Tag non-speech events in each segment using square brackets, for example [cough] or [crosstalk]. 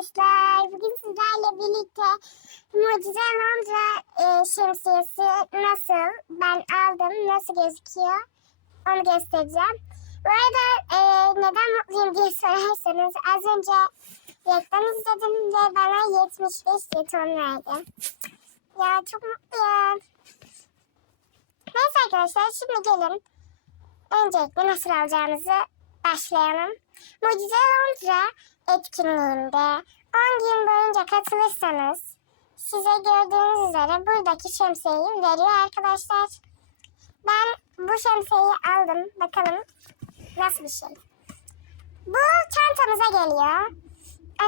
arkadaşlar. Bugün sizlerle birlikte Mucize Londra e, şemsiyesi nasıl, ben aldım, nasıl gözüküyor onu göstereceğim. Bu arada e, neden mutluyum diye [laughs] sorarsanız az önce reklam izledim ve bana 75 jeton verdi. Ya çok mutluyum. Neyse arkadaşlar şimdi gelin öncelikle nasıl alacağımızı başlayalım. Mucize Londra etkinliğinde 10 gün boyunca katılırsanız size gördüğünüz üzere buradaki şemsiyeyi veriyor arkadaşlar. Ben bu şemsiyeyi aldım. Bakalım nasıl bir şey. Bu çantamıza geliyor.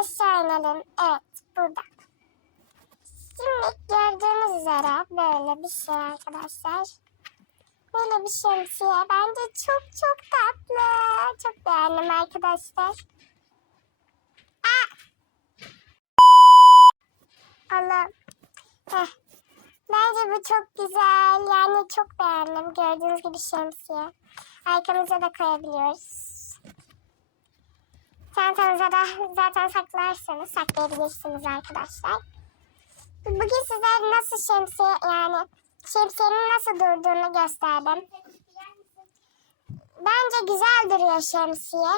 Aşağı inelim. Evet burada. Şimdi gördüğünüz üzere böyle bir şey arkadaşlar. Böyle bir şemsiye. Bence çok çok tatlı. Çok beğendim arkadaşlar. Aa! Allah. Bence bu çok güzel. Yani çok beğendim. Gördüğünüz gibi şemsiye. Arkamıza da koyabiliyoruz. Çantanıza da zaten saklarsanız saklayabilirsiniz arkadaşlar. Bugün size nasıl şemsiye yani şemsiyenin nasıl durduğunu gösterdim. Bence güzel duruyor şemsiye.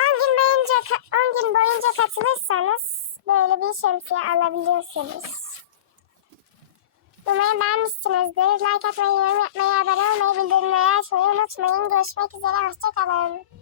10 gün boyunca 10 gün boyunca katılırsanız böyle bir şemsiye alabilirsiniz. Umarım beğenmişsinizdir. Like atmayı, yorum yapmayı, abone olmayı, bildirimleri açmayı unutmayın. Görüşmek üzere, hoşçakalın.